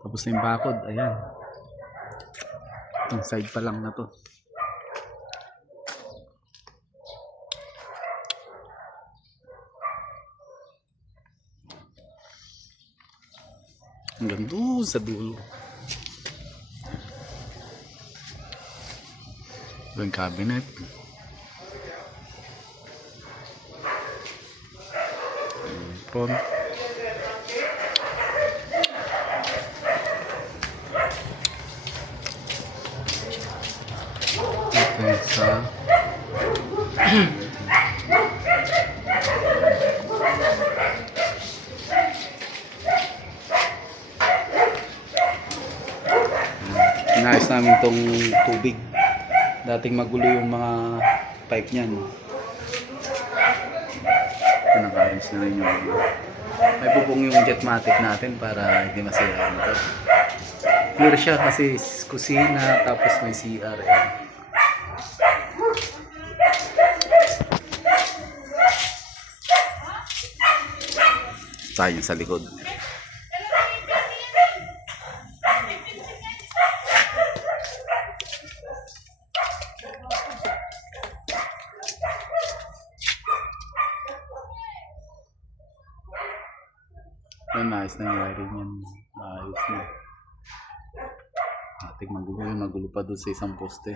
Tapos na yung bakod. Ayan. Itong side pa lang na to. Hanggang doon sa dulo. Yung cabinet. Front. Okay, sa inayos namin tong tubig. Dating magulo yung mga pipe niyan. Nakaalis na rin yung may bubong yung jetmatic natin para hindi masira yung motor. Clear siya kasi kusina tapos may CR. Tayo sa likod. Nice na yung wiring yan. Ayos na. Ating magulo pa doon sa isang poste.